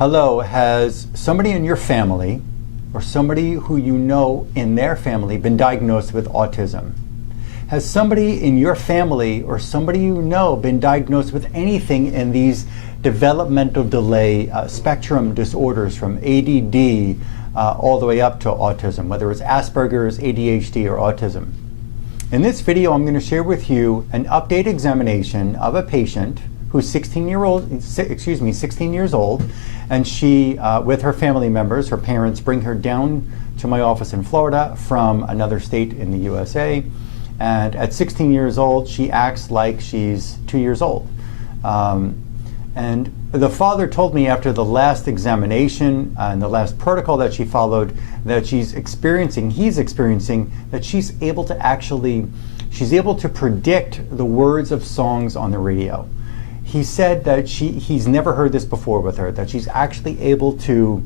Hello, has somebody in your family or somebody who you know in their family been diagnosed with autism? Has somebody in your family or somebody you know been diagnosed with anything in these developmental delay spectrum disorders from ADD all the way up to autism, whether it's Asperger's, ADHD, or autism? In this video, I'm going to share with you an update examination of a patient who's 16 years old, and she, with her family members, her parents, bring her down to my office in Florida from another state in the USA. And at 16 years old, she acts like she's 2 years old. And the father told me after the last examination and the last protocol that she followed that he's experiencing that she's able to predict the words of songs on the radio. He said that he's never heard this before with her, that she's actually able to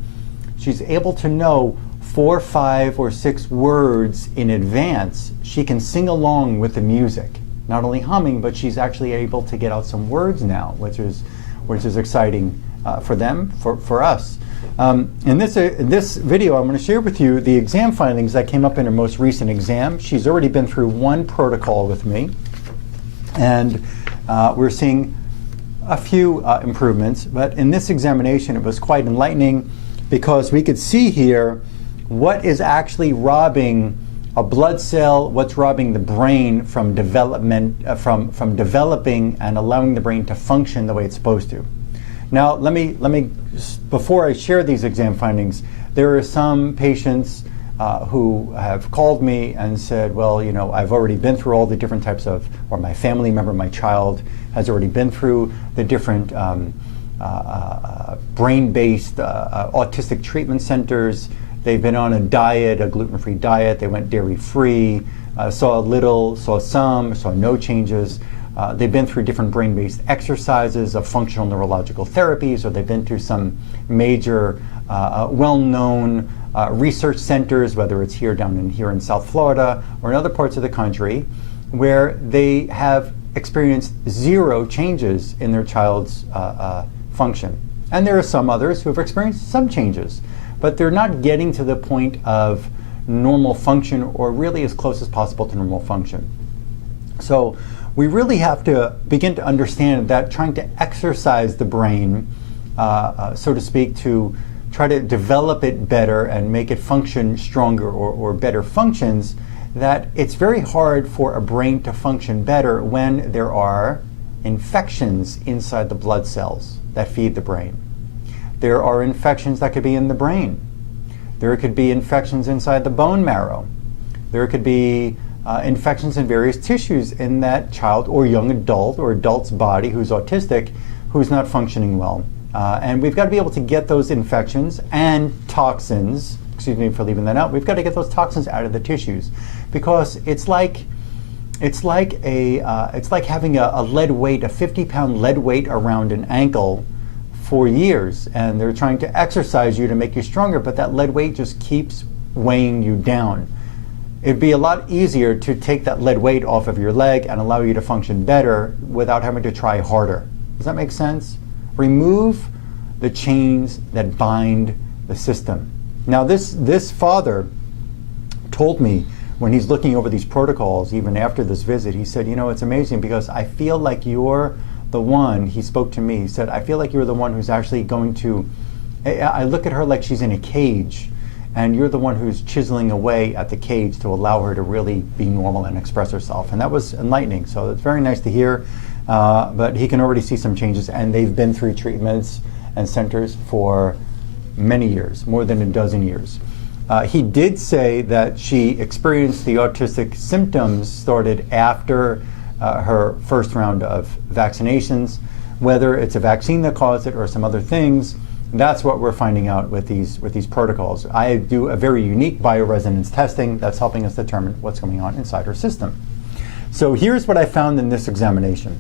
know 4, 5, or 6 words in advance. She can sing along with the music, not only humming, but she's actually able to get out some words now, which is exciting for them, for us. In this video, I'm going to share with you the exam findings that came up in her most recent exam. She's already been through one protocol with me, and we're seeing a few improvements, but in this examination it was quite enlightening because we could see here what is actually robbing a blood cell, what's robbing the brain from development, from developing and allowing the brain to function the way it's supposed to. Now let me before I share these exam findings, there are some patients who have called me and said, well, you know, I've already been through all the different types of, or my family member, my child, has already been through the different brain-based autistic treatment centers. They've been on a diet, a gluten-free diet. They went dairy-free, saw a little, saw some, saw no changes. They've been through different brain-based exercises of functional neurological therapies, or they've been through some major, well-known research centers, whether it's here in South Florida or in other parts of the country, where they have experienced 0 changes in their child's function. And there are some others who have experienced some changes, but they're not getting to the point of normal function, or really as close as possible to normal function. So we really have to begin to understand that trying to exercise the brain, so to speak, to try to develop it better and make it function stronger or better functions, that it's very hard for a brain to function better when there are infections inside the blood cells that feed the brain. There are infections that could be in the brain. There could be infections inside the bone marrow. There could be infections in various tissues in that child or young adult or adult's body who's autistic, who's not functioning well. And we've got to be able to get those infections and toxins, excuse me for leaving that out, we've got to get those toxins out of the tissues, because it's like having a lead weight, a 50-pound lead weight around an ankle for years, and they're trying to exercise you to make you stronger, but that lead weight just keeps weighing you down. It'd be a lot easier to take that lead weight off of your leg and allow you to function better without having to try harder. Does that make sense? Remove the chains that bind the system. Now this father told me when he's looking over these protocols, even after this visit, he said, you know, it's amazing because I feel like you're the one, he spoke to me, he said, I feel like you're the one who's actually going to, I look at her like she's in a cage, and you're the one who's chiseling away at the cage to allow her to really be normal and express herself. And that was enlightening, so it's very nice to hear. But he can already see some changes, and they've been through treatments and centers for many years, more than a dozen years. He did say that she experienced the autistic symptoms started after her first round of vaccinations. Whether it's a vaccine that caused it or some other things, that's what we're finding out with these protocols. I do a very unique bioresonance testing that's helping us determine what's going on inside her system. So here's what I found in this examination.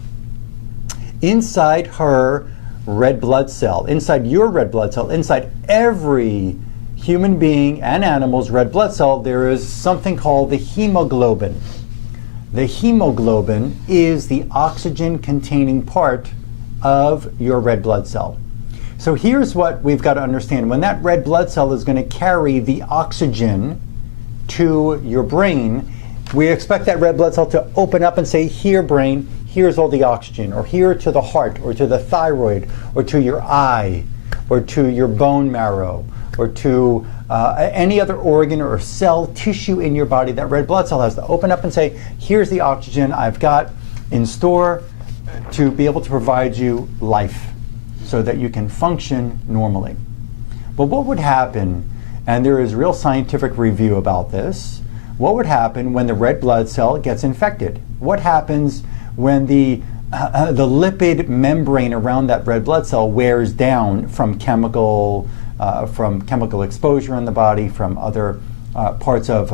Inside her red blood cell, inside your red blood cell, inside every human being and animal's red blood cell, there is something called the hemoglobin. The hemoglobin is the oxygen-containing part of your red blood cell. So here's what we've got to understand. When that red blood cell is going to carry the oxygen to your brain, we expect that red blood cell to open up and say, here brain, here's all the oxygen, or here to the heart, or to the thyroid, or to your eye, or to your bone marrow, or to any other organ or cell tissue in your body. That red blood cell has to open up and say, here's the oxygen I've got in store to be able to provide you life so that you can function normally. But what would happen, and there is real scientific review about this, what would happen when the red blood cell gets infected? What happens when the lipid membrane around that red blood cell wears down from chemical exposure in the body, from other parts of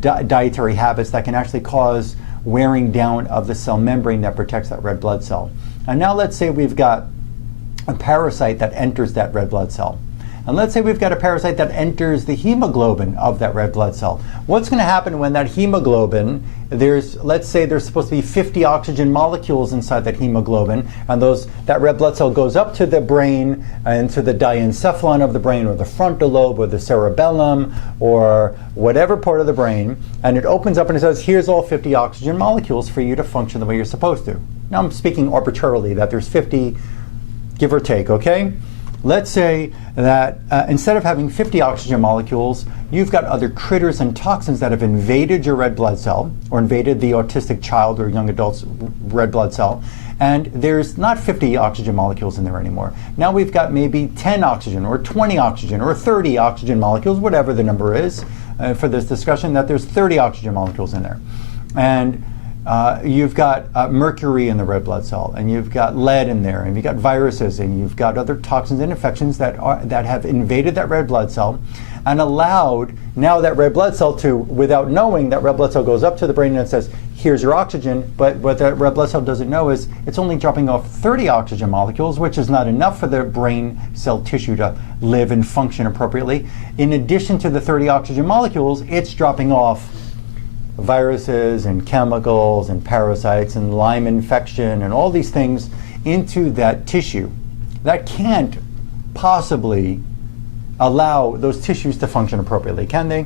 dietary habits that can actually cause wearing down of the cell membrane that protects that red blood cell? And now let's say we've got a parasite that enters that red blood cell. And let's say we've got a parasite that enters the hemoglobin of that red blood cell. What's going to happen when that hemoglobin, let's say there's supposed to be 50 oxygen molecules inside that hemoglobin, and that red blood cell goes up to the brain and to the diencephalon of the brain, or the frontal lobe, or the cerebellum, or whatever part of the brain, and it opens up and it says, here's all 50 oxygen molecules for you to function the way you're supposed to. Now I'm speaking arbitrarily, that there's 50, give or take, okay? Let's say that instead of having 50 oxygen molecules, you've got other critters and toxins that have invaded your red blood cell, or invaded the autistic child or young adult's red blood cell, and there's not 50 oxygen molecules in there anymore. Now we've got maybe 10 oxygen, or 20 oxygen, or 30 oxygen molecules, whatever the number is for this discussion, that there's 30 oxygen molecules in there. And you've got mercury in the red blood cell, and you've got lead in there, and you've got viruses, and you've got other toxins and infections that have invaded that red blood cell and allowed now that red blood cell to, without knowing, that red blood cell goes up to the brain and it says, here's your oxygen, but what that red blood cell doesn't know is it's only dropping off 30 oxygen molecules, which is not enough for the brain cell tissue to live and function appropriately. In addition to the 30 oxygen molecules, it's dropping off viruses and chemicals and parasites and Lyme infection and all these things into that tissue that can't possibly allow those tissues to function appropriately, can they?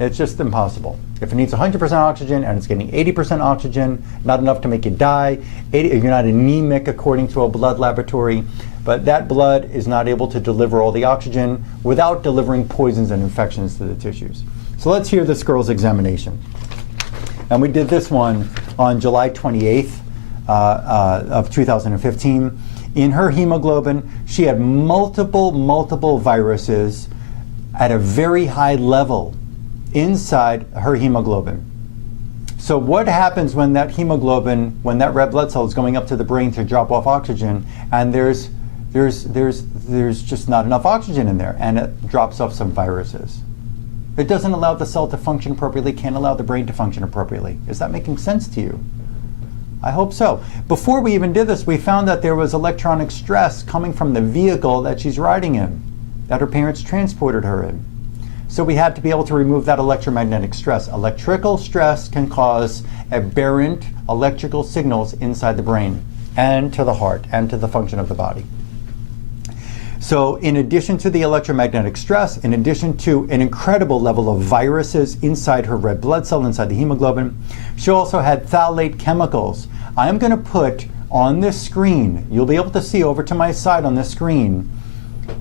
It's just impossible. If it needs 100% oxygen and it's getting 80% oxygen, not enough to make you die, you're not anemic according to a blood laboratory, but that blood is not able to deliver all the oxygen without delivering poisons and infections to the tissues. So let's hear this girl's examination. And we did this one on July 28th of 2015. In her hemoglobin, she had multiple viruses at a very high level inside her hemoglobin. So what happens when that hemoglobin, when that red blood cell is going up to the brain to drop off oxygen, and there's just not enough oxygen in there, and it drops off some viruses? It doesn't allow the cell to function appropriately, can't allow the brain to function appropriately. Is that making sense to you? I hope so. Before we even did this, we found that there was electronic stress coming from the vehicle that she's riding in, that her parents transported her in. So we had to be able to remove that electromagnetic stress. Electrical stress can cause aberrant electrical signals inside the brain and to the heart and to the function of the body. So in addition to the electromagnetic stress, in addition to an incredible level of viruses inside her red blood cell, inside the hemoglobin, she also had phthalate chemicals. I am going to put on this screen, you'll be able to see over to my side on this screen,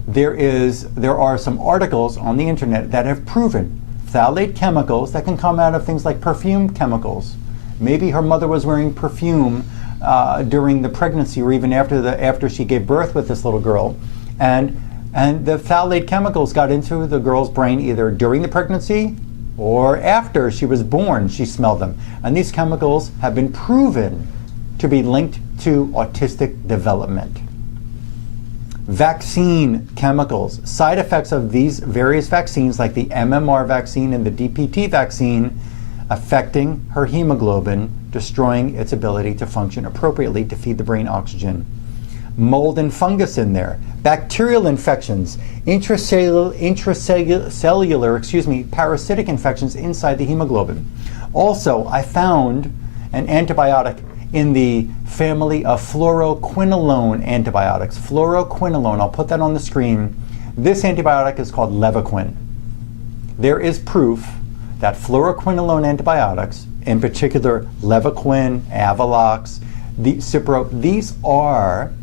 there are some articles on the internet that have proven phthalate chemicals that can come out of things like perfume chemicals. Maybe her mother was wearing perfume during the pregnancy, or even after she gave birth with this little girl. And the phthalate chemicals got into the girl's brain either during the pregnancy or after she was born. She smelled them. And these chemicals have been proven to be linked to autistic development. Vaccine chemicals, side effects of these various vaccines like the MMR vaccine and the DPT vaccine, affecting her hemoglobin, destroying its ability to function appropriately to feed the brain oxygen. Mold and fungus in there. Bacterial infections, intracellular, parasitic infections inside the hemoglobin. Also, I found an antibiotic in the family of fluoroquinolone antibiotics. Fluoroquinolone, I'll put that on the screen. This antibiotic is called Levaquin. There is proof that fluoroquinolone antibiotics, in particular Levaquin, Avelox, the Cipro, these are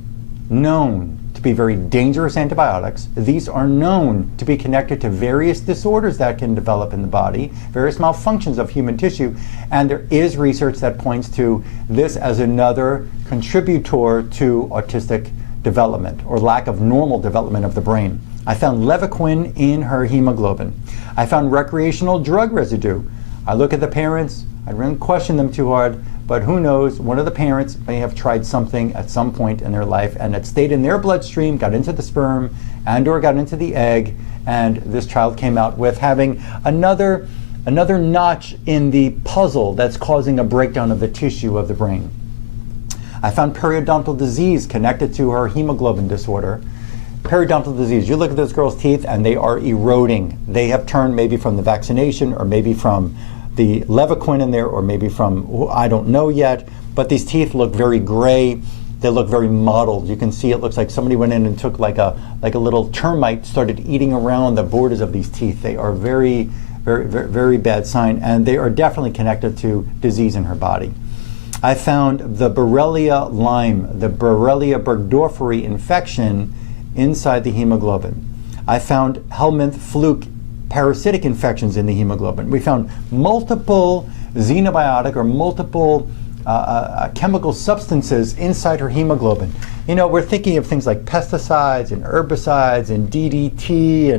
known to be very dangerous antibiotics. These are known to be connected to various disorders that can develop in the body, various malfunctions of human tissue, and there is research that points to this as another contributor to autistic development or lack of normal development of the brain. I found Levaquin in her hemoglobin. I found recreational drug residue. I look at the parents, I didn't question them too hard, but who knows, one of the parents may have tried something at some point in their life and it stayed in their bloodstream, got into the sperm and or got into the egg, and this child came out with having another notch in the puzzle that's causing a breakdown of the tissue of the brain. I found periodontal disease connected to her hemoglobin disorder. Periodontal disease, you look at this girl's teeth and they are eroding. They have turned maybe from the vaccination or maybe from the Levaquin in there or maybe from, I don't know yet, but these teeth look very gray. They look very mottled. You can see it looks like somebody went in and took like a little termite, started eating around the borders of these teeth. They are very, very, very, very bad sign, and they are definitely connected to disease in her body. I found the Borrelia Lyme, the Borrelia burgdorferi infection inside the hemoglobin. I found Helminth fluke parasitic infections in the hemoglobin. We found multiple xenobiotic or multiple chemical substances inside her hemoglobin. You know, we're thinking of things like pesticides and herbicides and DDT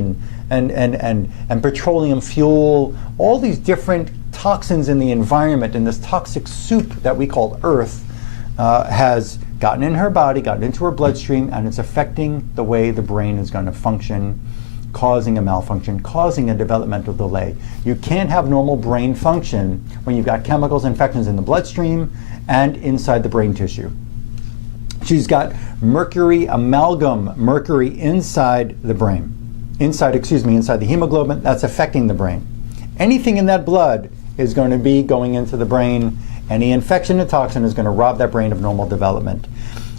and petroleum fuel, all these different toxins in the environment, and this toxic soup that we call Earth has gotten in her body, gotten into her bloodstream, and it's affecting the way the brain is going to function, causing a malfunction, causing a developmental delay. You can't have normal brain function when you've got chemicals, infections in the bloodstream and inside the brain tissue. She's got mercury amalgam, mercury inside the brain, inside the hemoglobin, that's affecting the brain. Anything in that blood is going to be going into the brain. Any infection and toxin is going to rob that brain of normal development.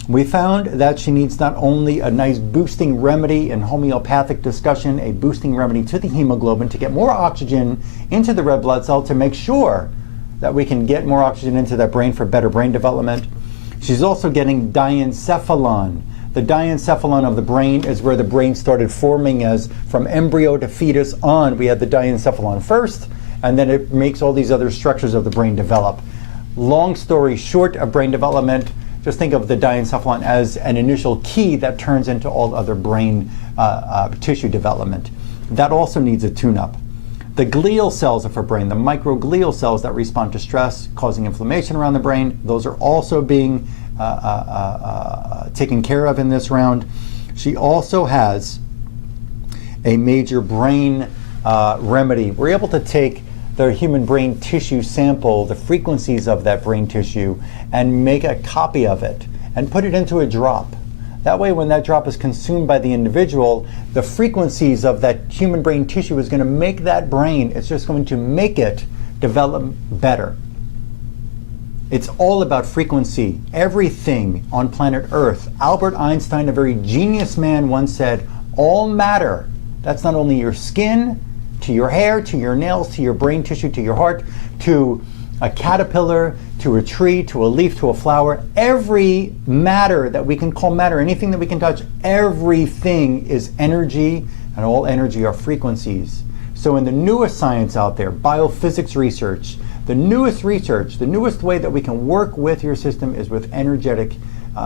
We found that she needs not only a nice boosting remedy in homeopathic discussion, a boosting remedy to the hemoglobin to get more oxygen into the red blood cell to make sure that we can get more oxygen into that brain for better brain development. She's also getting diencephalon. The diencephalon of the brain is where the brain started forming as from embryo to fetus on. We had the diencephalon first, and then it makes all these other structures of the brain develop. Long story short of brain development, just think of the diencephalon as an initial key that turns into all other brain tissue development. That also needs a tune-up. The glial cells of her brain, the microglial cells that respond to stress, causing inflammation around the brain, those are also being taken care of in this round. She also has a major brain remedy. We're able to take the human brain tissue sample, the frequencies of that brain tissue, and make a copy of it and put it into a drop. That way, when that drop is consumed by the individual, the frequencies of that human brain tissue is going to make that brain, it's just going to make it develop better. It's all about frequency. Everything on planet Earth. Albert Einstein, a very genius man, once said, all matter, that's not only your skin, to your hair, to your nails, to your brain tissue, to your heart, to a caterpillar, to a tree, to a leaf, to a flower. Every matter that we can call matter, anything that we can touch, everything is energy, and all energy are frequencies. So in the newest science out there, biophysics research, the newest way that we can work with your system is with energetic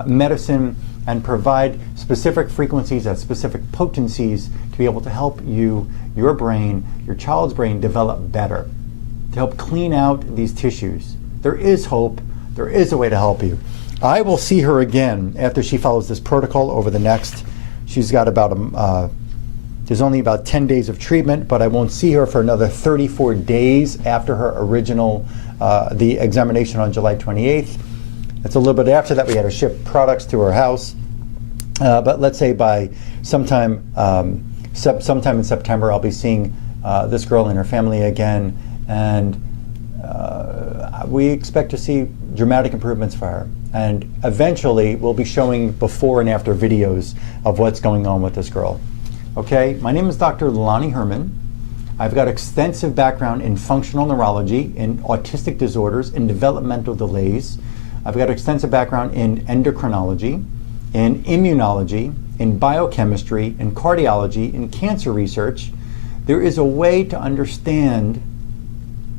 medicine and provide specific frequencies at specific potencies to be able to help you, your brain, your child's brain develop better, to help clean out these tissues. There is hope. There is a way to help you. I will see her again after she follows this protocol over the next, she's got about, there's only about 10 days of treatment, but I won't see her for another 34 days after her original, the examination on July 28th. It's a little bit after that we had to ship products to her house. But let's say by sometime in September, I'll be seeing this girl and her family again, and we expect to see dramatic improvements for her. And eventually we'll be showing before and after videos of what's going on with this girl. Okay, my name is Dr. Lonnie Herman. I've got extensive background in functional neurology, in autistic disorders, in developmental delays. I've got extensive background in endocrinology, in immunology, in biochemistry, in cardiology, in cancer research. There is a way to understand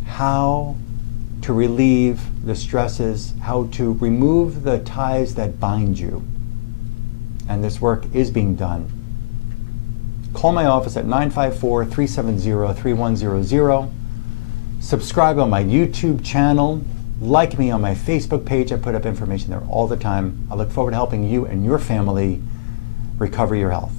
how to relieve the stresses, how to remove the ties that bind you. And this work is being done. Call my office at 954-370-3100. Subscribe on my YouTube channel. Like me on my Facebook page. I put up information there all the time. I look forward to helping you and your family recover your health.